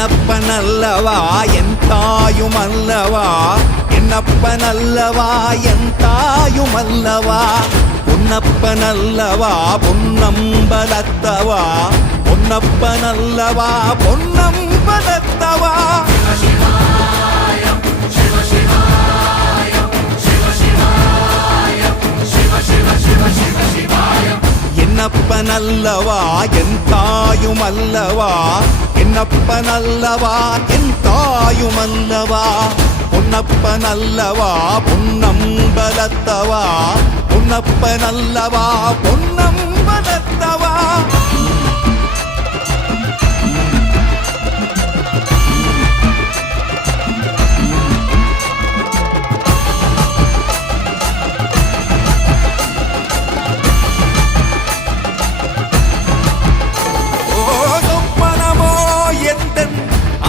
என்னப்பனல்லவா என் தாயுமல்லவா, என்னப்பனல்லவா என் தாயுமல்லவா, பொன்னப்பனல்லவா பொன்னம்பலத்தவா, பொன்னப்பனல்லவா பொன்னம்பலத்தவா. என்னப்பனல்லவா என் தாயுமல்லவா, என்னப்பனல்லவா என் தாயுமல்லவா, பொன்னப்பனல்லவா பொன்னம்பலத்தவா, பொன்னப்பனல்லவா பொன்னம்பலத்தவா.